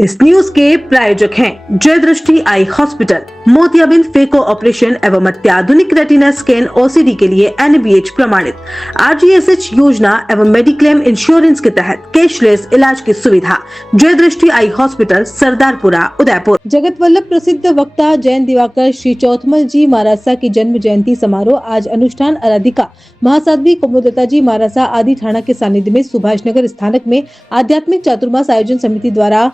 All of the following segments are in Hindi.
इस न्यूज के प्रायोजक हैं जय दृष्टि आई हॉस्पिटल, मोतियाबिंद फेको ऑपरेशन एवं अत्याधुनिक रेटिना स्कैन ओसीडी के लिए NABH प्रमाणित, RGSH योजना एवं मेडिक्लेम इंश्योरेंस के तहत कैशलेस इलाज की सुविधा। जय दृष्टि आई हॉस्पिटल, सरदारपुरा, उदयपुर। जगत वल्लभ प्रसिद्ध वक्ता जैन दिवाकर श्री चौथमल जी महाराज की जन्म जयंती समारोह आज अनुष्ठान आराधिका महासाध्वी कुमुदता जी महाराज आदि थाना के सानिध्य में सुभाष नगर स्थानक में आध्यात्मिक चातुर्मास आयोजन समिति द्वारा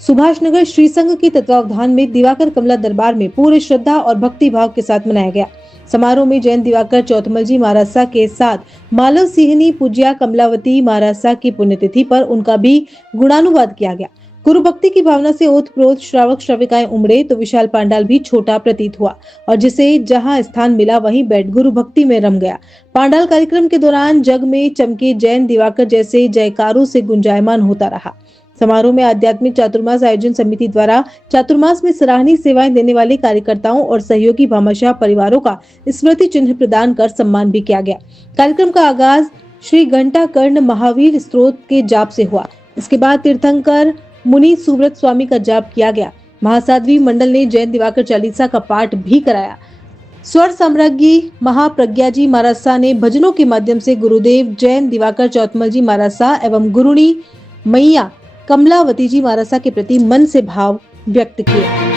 सुभाष नगर श्री संघ की तत्वावधान में दिवाकर कमला दरबार में पूरे श्रद्धा और भक्ति भाव के साथ मनाया गया। समारोह में जैन दिवाकर चौथमल जी महाराज के साथ मालव सिंहनी पूज्या कमलावती महाराज की पुण्यतिथि पर उनका भी गुणानुवाद किया गया। गुरु भक्ति की भावना से ओतप्रोत श्रावक श्राविकाएं उमड़े तो विशाल पांडाल भी छोटा प्रतीत हुआ और जिसे जहां स्थान मिला वहीं बैठ गुरु भक्ति में रम गया। पांडाल कार्यक्रम के दौरान जग में चमके जैन दिवाकर जैसे जयकारों से गुंजायमान होता रहा। समारोह में आध्यात्मिक चातुर्मास आयोजन समिति द्वारा चातुर्मास में सराहनीय सेवाएं देने वाले कार्यकर्ताओं और सहयोगी भामाशाह परिवारों का स्मृति चिन्ह प्रदान कर सम्मान भी किया गया। कार्यक्रम का आगाज श्री घंटा कर्ण महावीर स्तोत्र के जाप से हुआ। इसके बाद तीर्थंकर मुनि सुव्रत स्वामी का जाप किया गया। महासाध्वी मंडल ने जैन दिवाकर चालीसा का पाठ भी कराया। स्वर साम्राज्ञी महाप्रज्ञा जी महाराज ने भजनों के माध्यम से गुरुदेव जैन दिवाकर चौथमल जी महाराज एवं गुरुणी मैया कमलावती जी महाराज के प्रति मन से भाव व्यक्त किए।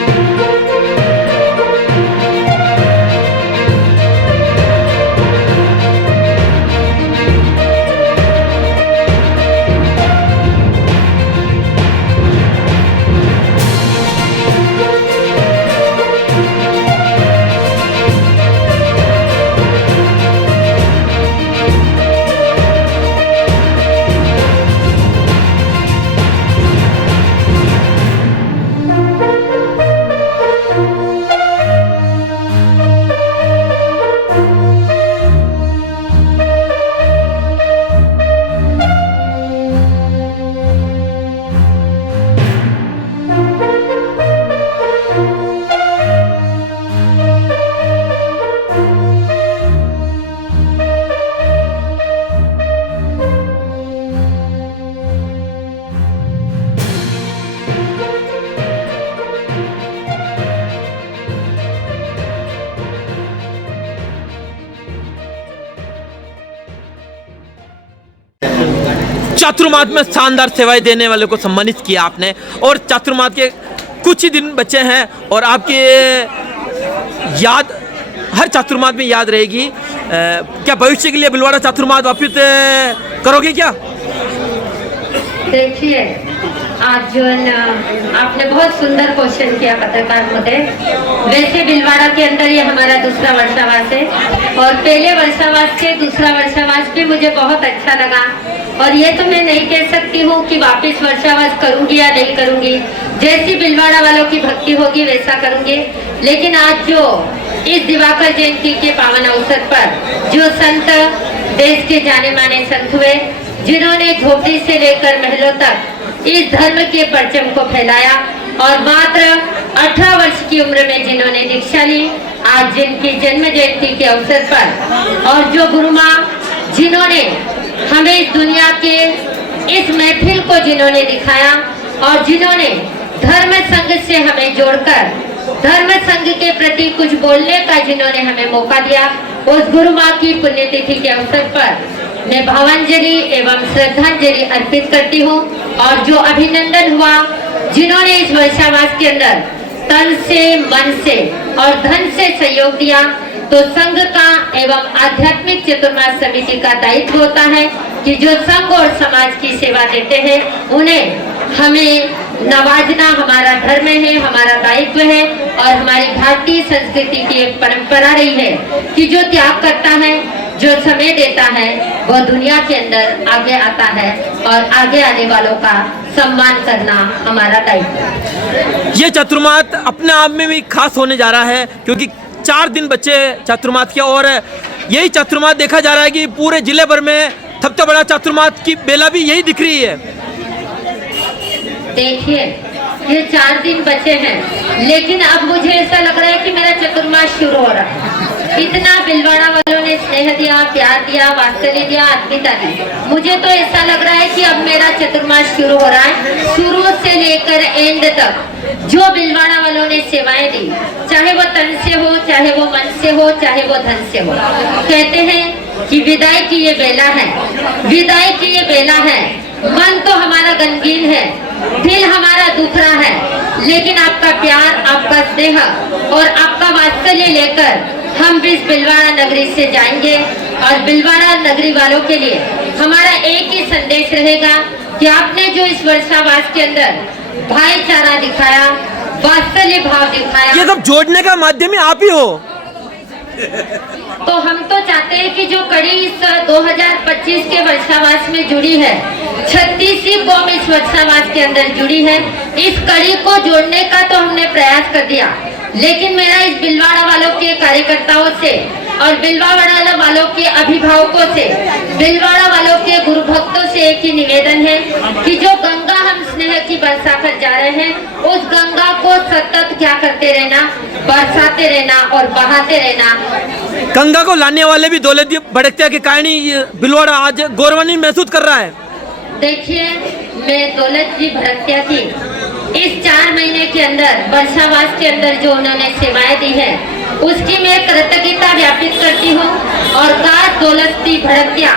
चातुर्मास में शानदार सेवाएं देने वाले को सम्मानित किया आपने और चातुर्मास के कुछ ही दिन बचे हैं और आपकी याद हर चातुर्मास में याद रहेगी। क्या भविष्य के लिए भिलवाड़ा चातुर्मास वापिस करोगे क्या? देखिए, आज जो आपने बहुत सुंदर क्वेश्चन किया पत्रकार महोदय। वैसे भिलवाड़ा के अंदर ये हमारा दूसरा वर्षावास है और पहले वर्षावास से दूसरा वर्षावास भी मुझे बहुत अच्छा लगा और ये तो मैं नहीं कह सकती हूँ कि वापस वर्षावास करूंगी या नहीं करूंगी। जैसी भिलवाड़ा वालों की भक्ति होगी वैसा करूंगी। लेकिन आज जो इस दिवाकर जयंती के पावन अवसर पर जो संत देश के जाने माने संत हुए, जिन्होंने झोपड़ी से लेकर महलों तक इस धर्म के परचम को फैलाया और मात्र 18 वर्ष की उम्र में जिन्होंने दीक्षा ली, आज जिनकी जन्म जयंती के अवसर पर और जो गुरु माँ जिन्होंने हमें इस दुनिया के इस महफिल को जिन्होंने दिखाया और जिन्होंने धर्म संघ से हमें जोड़कर धर्म संघ के प्रति कुछ बोलने का जिन्होंने हमें मौका दिया, उस गुरु माँ की पुण्यतिथि के अवसर पर मैं भावांजलि एवं श्रद्धांजलि अर्पित करती हूँ। और जो अभिनंदन हुआ, जिन्होंने इस वर्षावास के अंदर तन से मन से और धन से सहयोग दिया, तो संघ का एवं आध्यात्मिक चतुर्मास समिति का दायित्व होता है कि जो संघ और समाज की सेवा देते हैं उन्हें हमें नवाजना हमारा धर्म है, हमारा दायित्व है और हमारी भारतीय संस्कृति की एक परंपरा रही है कि जो त्याग करता है, जो समय देता है, वो दुनिया के अंदर आगे आता है और आगे आने वालों का सम्मान करना हमारा दायित्व है। ये चातुर्मास अपने आप में भी खास होने जा रहा है क्योंकि 4 दिन बचे चातुर्मास के और यही चातुर्मास देखा जा रहा है कि पूरे जिले भर में सबसे बड़ा चातुर्मास की बेला भी यही दिख रही है। देखिए, ये 4 दिन बचे हैं लेकिन अब मुझे ऐसा लग रहा है कि मेरा चातुर्मास शुरू हो रहा है। इतना भिलवाड़ा वालों ने स्नेह दिया, प्यार दिया, वात्सल्य दिया, आत्मीयता दी। मुझे तो ऐसा लग रहा है कि अब मेरा चातुर्मास शुरू हो रहा है। शुरू से लेकर एंड मध्य तक जो बिलवाड़ा वालों ने सेवाएं दी, चाहे वो तन से हो, चाहे वो मन से हो, चाहे वो धन से हो, कहते हैं कि विदाई की ये बेला है, विदाई की ये बेला है। मन तो हमारा गमगीन है, दिल हमारा दुखरा है, लेकिन आपका प्यार, आपका स्नेह और आपका वात्सल्य लेकर हम भी इस बिलवाड़ा नगरी से जाएंगे। और बिलवाड़ा नगरी वालों के लिए हमारा एक ही संदेश रहेगा कि आपने जो इस वर्षावास के अंदर भाईचारा दिखाया, वात्सल्य भाव दिखाया, ये सब जोड़ने का माध्यम ही आप ही हो। तो हम तो चाहते हैं कि जो कड़ी इस 2025 के वर्षावास में जुड़ी है, 36 कौम इस वर्षावास के अंदर जुड़ी है, इस कड़ी को जोड़ने का तो हमने प्रयास कर दिया, लेकिन मेरा इस बिलवाड़ा वालों के कार्यकर्ताओं से और बिलवाड़ा वालों के अभिभावकों से, बिलवाड़ा वालों के गुरु भक्तों से एक ही निवेदन है कि जो गंगा हम स्नेह की बरसा कर जा रहे हैं, उस गंगा को सतत क्या करते रहना, बरसाते रहना और बहाते रहना। गंगा को लाने वाले भी दौलत जी भड़कतिया के कारण ही बिलवाड़ा आज गौरवान्वित महसूस कर रहा है। देखिए, मैं दौलत जी भड़कतिया की इस 4 महीने के अंदर वर्षावास के अंदर जो उन्होंने सेवाएं दी है, उसकी मैं कृतज्ञता ज्ञापित करती हूँ। और काश दौलत जी भड़कतिया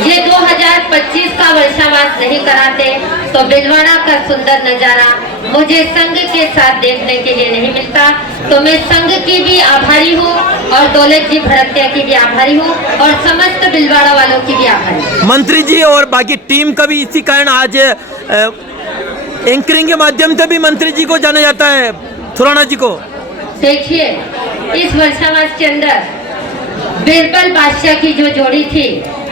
ये 2025 का वर्षावास नहीं कराते तो बिलवाड़ा का सुंदर नजारा मुझे संघ के साथ देखने के लिए नहीं मिलता। तो मैं संघ की भी आभारी हूँ और दौलत जी भड़कतिया की भी आभारी हूँ और समस्त बिलवाड़ा वालों की भी आभारी हूँ। मंत्री जी और बाकी टीम का भी इसी कारण आज एंकरिंग के माध्यम से भी मंत्री जी को जाना जाता है, खुराना जी को। देखिए, इस वर्षावास के अंदर बिरबल बादशाह की जो जोड़ी थी,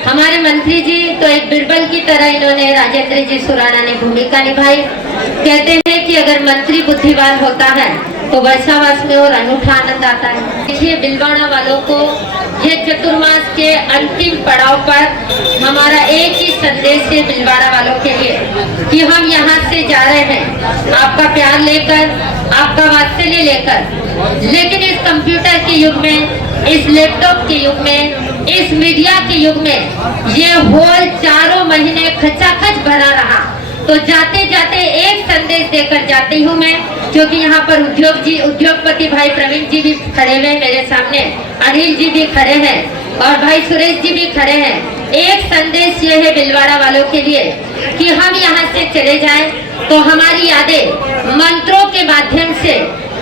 हमारे मंत्री जी तो एक बिरबल की तरह इन्होंने, राजेंद्र जी सुराना ने भूमिका निभाई। कहते हैं कि अगर मंत्री बुद्धिमान होता है तो वर्षावास में और अनूठा आनंद आता है। देखिए, बिलवाड़ा वालों को ये चतुर्मास के अंतिम पड़ाव पर हमारा एक ही संदेश है बिलवाड़ा वालों के लिए कि हम यहाँ से जा रहे हैं आपका प्यार लेकर, आपका वात्सल्य लेकर, लेकिन इस कंप्यूटर के युग में, इस लैपटॉप के युग में, इस मीडिया के युग में ये हॉल 4 महीने खचाखच भरा रहा। तो जाते जाते एक संदेश देकर जाती हूँ मैं, क्योंकि यहाँ पर उद्योगपति भाई प्रवीण जी भी खड़े हुए मेरे सामने, अनिल जी भी खड़े हैं और भाई सुरेश जी भी खड़े हैं। एक संदेश ये है बिलवाड़ा वालों के लिए कि हम यहाँ से चले जाएं तो हमारी यादें मंत्रों के माध्यम से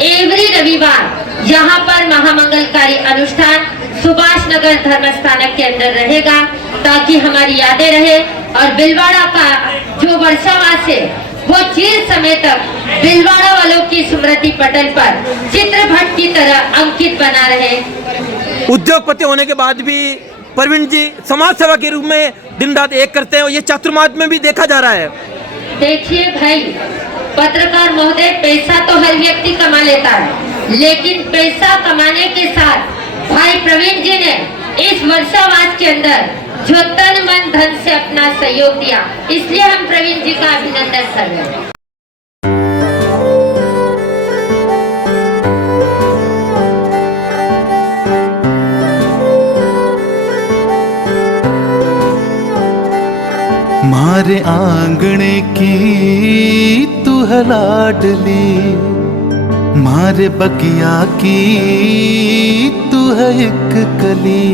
एवरी रविवार यहाँ पर महामंगलकारी अनुष्ठान सुभाष नगर धर्मस्थानक के अंदर रहेगा, ताकि हमारी यादें रहे और बिलवाड़ा का जो वर्षावास है वो चिर समय तक बिलवाड़ा वालों की स्मृति पटल पर चित्रपट की तरह अंकित बना रहे। उद्योगपति होने के बाद भी प्रवीण जी समाज सेवा के रूप में दिन रात एक करते हैं और ये चातुर्मास में भी देखा जा रहा है। देखिए भाई, पत्रकार महोदय, पैसा तो हर व्यक्ति कमा लेता है, लेकिन पैसा कमाने के साथ भाई प्रवीण जी ने इस वर्षावास के अंदर जो तन मन धन से अपना सहयोग दिया, इसलिए हम प्रवीण जी का अभिनंदन कर रहे हैं। मारे आंगणे की तू है लाडली, मारे बगिया की तू है एक कली,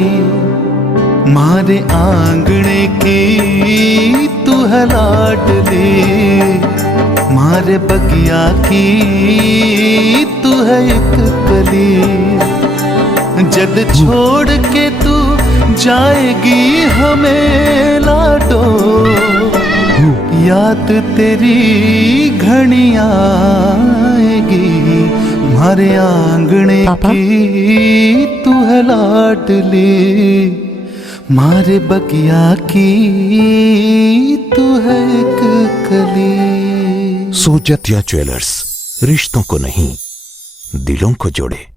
मारे आंगणे की तू है लाडली, मारे बगिया की तू है एक कली। जद छोड़ के तू जाएगी हमें लाडो, याद तेरी घनी आएगी, मारे आंगणे की तू है लाडली, मारे बगिया की तू है एक कली। सोजतिया ज्वेलर्स, रिश्तों को नहीं दिलों को जोड़े।